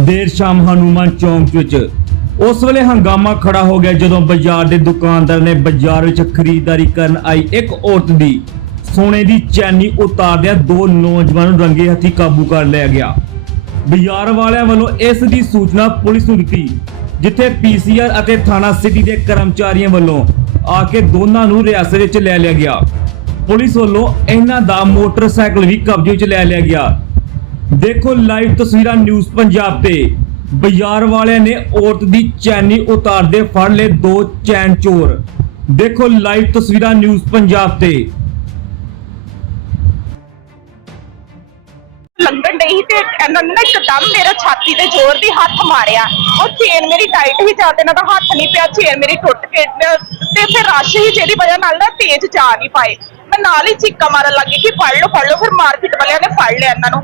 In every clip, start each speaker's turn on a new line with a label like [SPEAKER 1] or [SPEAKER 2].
[SPEAKER 1] ਦੇਰ ਸ਼ਾਮ ਹਨੂਮਾਨ ਚੌਂਕ ਵਿੱਚ। ਉਸ ਵੇਲੇ ਹੰਗਾਮਾ ਖੜਾ ਹੋ ਗਿਆ ਜਦੋਂ ਬਾਜ਼ਾਰ ਦੇ ਦੁਕਾਨਦਾਰ ਨੇ ਬਾਜ਼ਾਰ ਵਿੱਚ ਖਰੀਦਦਾਰੀ ਕਰਨ ਆਈ ਇੱਕ ਔਰਤ ਦੀ। ਸੋਨੇ ਦੀ ਚੈਨੀ ਉਤਾਰਦਿਆਂ ਦੋ ਨੌਜਵਾਨ ਨੂੰ ਰੰਗੇ ਹੱਥੀ ਕਾਬੂ ਕਰ ਲਿਆ ਗਿਆ। ਬਾਜ਼ਾਰ ਵਾਲਿਆਂ ਵੱਲੋਂ ਇਸ ਦੀ ਸੂਚਨਾ ਪੁਲਿਸ ਨੂੰ ਦਿੱਤੀ, ਜਿੱਥੇ ਪੀਸੀਆਰ ਅਤੇ ਥਾਣਾ ਸਿਟੀ ਦੇ ਕਰਮਚਾਰੀਆਂ ਵੱਲੋਂ ਆ ਕੇ ਦੋਨਾਂ ਨੂੰ ਰਿਆਸਤ ਵਿੱਚ ਲੈ ਲਿਆ ਗਿਆ। ਪੁਲਿਸ ਵੱਲੋਂ ਇਹਨਾਂ ਦਾ ਮੋਟਰਸਾਈਕਲ ਵੀ ਕਬਜ਼ੇ ਵਿੱਚ ਲੈ ਲਿਆ ਗਿਆ। ਦੇਖੋ ਲਾਈਵ ਤਸਵੀਰਾਂ ਨਿਊਜ਼ ਪੰਜਾਬ ਤੇ। ਬਾਜ਼ਾਰ ਵਾਲਿਆਂ ਨੇ ਔਰਤ ਦੀ ਚੈਨੀ ਉਤਾਰਦੇ ਫੜ ਲਏ ਦੋ ਚੈਨ ਚੋਰ। ਦੇਖੋ ਲਾਈਵ ਤਸਵੀਰਾਂ ਨਿਊਜ਼ ਪੰਜਾਬ ਤੇ।
[SPEAKER 2] ਲੰਗਣ ਨਹੀਂ ਤੇ ਇਹਨਾਂ ਨੇ ਨਾ ਇੱਕਦਮ ਮੇਰੇ ਛਾਤੀ ਤੇ ਜ਼ੋਰ ਦੀ ਹੱਥ ਮਾਰਿਆ। ਉਹ ਚੇਨ ਮੇਰੀ ਟਾਈਟ ਹੀ ਜਾ ਤੇ ਇਹਨਾਂ ਦਾ ਹੱਥ ਨਹੀਂ ਪਿਆ, ਚੇਨ ਮੇਰੀ ਟੁੱਟ ਕੇ ਤੇ ਤੇ ਫਿਰ ਰਸ਼ ਹੀ ਜਿਹਦੀ ਵਜ੍ਹਾ ਨਾਲ ਨਾ ਤੇਜ਼ ਜਾ ਨਹੀਂ ਪਾਏ। ਮੈਂ ਨਾਲ ਹੀ ਚੀਕਾ ਮਾਰਨ ਲੱਗੀ ਕਿ ਫੜ ਲਓ ਫੜ ਲਓ, ਫਿਰ ਮਾਰਕੀਟ ਵਾਲਿਆਂ ਨੇ ਫੜ ਲਿਆ ਇਹਨਾਂ ਨੂੰ।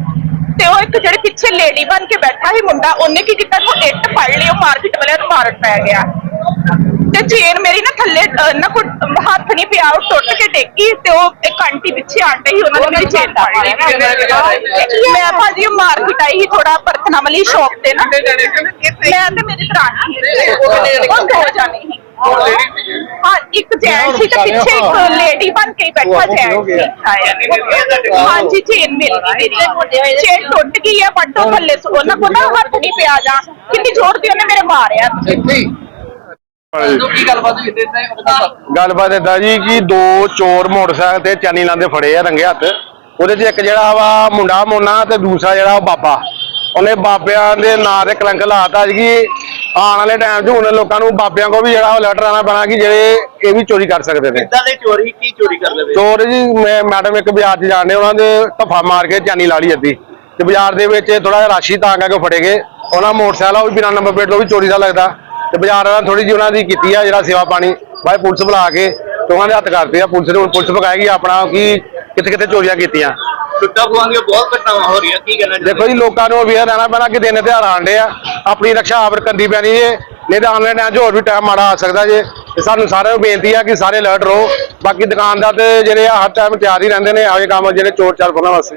[SPEAKER 2] ਤੇ ਉਹ ਇੱਕ ਜਿਹੜੇ ਪਿੱਛੇ ਲੇਡੀ ਬਣ ਕੇ ਬੈਠਾ ਸੀ ਮੁੰਡਾ ਉਹਨੇ ਕੀ ਕੀਤਾ? ਉਹ ਇੱਟ ਫੜ ਲਈ ਉਹ ਮਾਰਕੀਟ ਵਾਲਿਆਂ ਨੂੰ ਮਾਰਨ ਪੈ ਗਿਆ। ਤੇ ਚੇਨ ਮੇਰੀ ਨਾ ਥੱਲੇ ਨਾ ਕੋਈ ਹੱਥ ਨਹੀਂ ਪਿਆ ਉਹ ਟੁੱਟ ਕੇ ਡੇਗੀ ਤੇ ਉਹ ਇੱਕ ਆਂਟੀ ਪਿੱਛੇ ਆਂਟੇ ਹੀ ਉਹਨਾਂ ਨੇ ਮੇਰੀ ਚੇਨ ਫੜ ਲਈ। ਮੈਂ ਭਾਜੀ ਮਾਰਕੀਟ ਆਈ ਸੀ ਥੋੜਾ ਪਰਖਣਾ ਵਾਲੀ ਸ਼ੌਪ ਤੇ ਨਾ। ਮੈਂ ਤੇ ਮੇਰੀ ਦਰਾਣੀ ਉਹ ਦੋ ਜਾਣੇ ਸੀ। ਹਾਂ ਇੱਕ ਜੈਂਟ ਸੀ ਤੇ ਪਿੱਛੇ ਇੱਕ ਲੇਡੀ ਬਣ ਕੇ ਬੈਠਾ ਜੈਂਟ ਸੀ ਹਾਂਜੀ ਚੇਨ ਮਿਲ ਗਈ ਮੇਰੀ ਚੇਨ ਟੁੱਟ ਗਈ ਹੈ। ਪੱਟੋ ਥੱਲੇ ਸੁ- ਉਹਨਾਂ ਕੋਲ ਨਾ ਹੱਥ ਨਹੀਂ ਪਿਆ ਜਾ। ਕਿੰਨੀ ਜ਼ੋਰ ਦੀ ਉਹਨੇ ਮੇਰੇ ਮਾਰਿਆ।
[SPEAKER 3] ਕੀ ਗੱਲਬਾਤ ਹੋਈ ਤੇ
[SPEAKER 4] ਗੱਲਬਾਤ ਏਦਾਂ ਜੀ ਕਿ ਦੋ ਚੋਰ ਮੋਟਰਸਾਈਕਲ ਤੇ ਚਾਨੀ ਲਾਂਦੇ ਫੜੇ ਆ ਰੰਗੇ ਹੱਥ। ਉਹਦੇ 'ਚ ਇੱਕ ਜਿਹੜਾ ਵਾ ਮੁੰਡਾ ਮੋਨਾ ਤੇ ਦੂਸਰਾ ਜਿਹੜਾ ਉਹ ਬਾਬਾ। ਉਹਨੇ ਬਾਬਿਆਂ ਦੇ ਨਾਂ ਤੇ ਕਲੰਕ ਲਾਤਾ ਜੀ ਆਉਣ ਵਾਲੇ ਟਾਈਮ 'ਚ ਹੁਣ ਲੋਕਾਂ ਨੂੰ ਬਾਬਿਆਂ ਕੋ ਵੀ ਜਿਹੜਾ ਉਹ ਲੈਟਰ ਆਣਾ ਪੈਣਾ ਕਿ ਜਿਹੜੇ ਇਹ ਵੀ ਚੋਰੀ ਕਰ ਸਕਦੇ ਨੇ।
[SPEAKER 3] ਇਦਾਂ ਦੇ ਚੋਰੀ ਕੀ ਚੋਰੀ ਕਰ ਲਵੇ
[SPEAKER 4] ਚੋਰ ਜੀ ਮੈਂ ਮੈਡਮ ਇੱਕ ਬਾਜ਼ਾਰ 'ਚ ਜਾਣਦੇ ਉਹਨਾਂ ਦੇ ਧੱਫਾ ਮਾਰ ਕੇ ਚਾਨੀ ਲਾ ਲਈ ਅੱਧੀ। ਤੇ ਬਾਜ਼ਾਰ ਦੇ ਵਿੱਚ ਥੋੜਾ ਜਿਹਾ ਰਾਸ਼ੀ ਤਾਂ ਕਰਕੇ ਫੜੇ ਗਏ। ਉਹਨਾਂ ਮੋਟਰਸਾਈਕਲ ਉਹ ਵੀ ਬਿਨਾਂ ਨੰਬਰ ਪਲੇਟ ਤੋਂ ਵੀ ਚੋਰੀ ਦਾ ਲੱਗਦਾ। ਤੇ ਬਾਜ਼ਾਰ ਵਾਲਾ ਥੋੜੀ ਜਿਹੀ ਉਹਨਾਂ ਦੀ ਕੀਤੀ ਆ ਜਿਹੜਾ ਸੇਵਾ ਪਾਣੀ। ਬਾਈ ਪੁਲਿਸ ਬੁਲਾ ਕੇ ਤੇ ਉਹਨਾਂ ਦੇ ਹੱਥ ਕਰਤੇ ਆ ਪੁਲਿਸ ਨੇ ਹੁਣ ਪੁਲਿਸ ਪਕਾਏਗੀ ਆਪਣਾ ਕਿ ਕਿੱਥੇ ਕਿੱਥੇ ਚੋਰੀਆਂ ਕੀਤੀਆਂ।
[SPEAKER 3] ਟੁੱਟਾ ਖੁਆਂਗੇ ਬਹੁਤ ਘਟਨਾਵਾਂ ਹੋ ਰਹੀਆਂ ਕੀ ਕਹਿਣਾ
[SPEAKER 4] ਦੇਖੋ ਜੀ ਲੋਕਾਂ ਨੂੰ ਅਵੇਅਰ ਰਹਿਣਾ ਪੈਣਾ ਕਿ ਦਿਨ ਤਿਉਹਾਰ ਆਂਡੇ ਆ। ਆਪਣੀ ਰੱਖਿਆ ਆਪ ਕਰਨੀ ਪੈਣੀ ਜੇ, ਨਹੀਂ ਤਾਂ ਆਨਲਾਈਨ ਟਾਈਮ 'ਚ ਹੋਰ ਵੀ ਟਾਈਮ ਮਾੜਾ ਆ ਸਕਦਾ ਜੇ। ਤੇ ਸਾਨੂੰ ਸਾਰਿਆਂ ਨੂੰ ਬੇਨਤੀ ਆ ਕਿ ਸਾਰੇ ਅਲਰਟ ਰਹੋ। ਬਾਕੀ ਦੁਕਾਨਦਾਰ ਤੇ ਜਿਹੜੇ ਆ ਹਰ ਟਾਈਮ ਤਿਆਰ ਹੀ ਰਹਿੰਦੇ ਨੇ ਇਹੋ ਜਿਹੇ ਕੰਮ ਜਿਹੜੇ ਚੋਰ ਚਾਰ ਫੜਨ ਵਾਸਤੇ।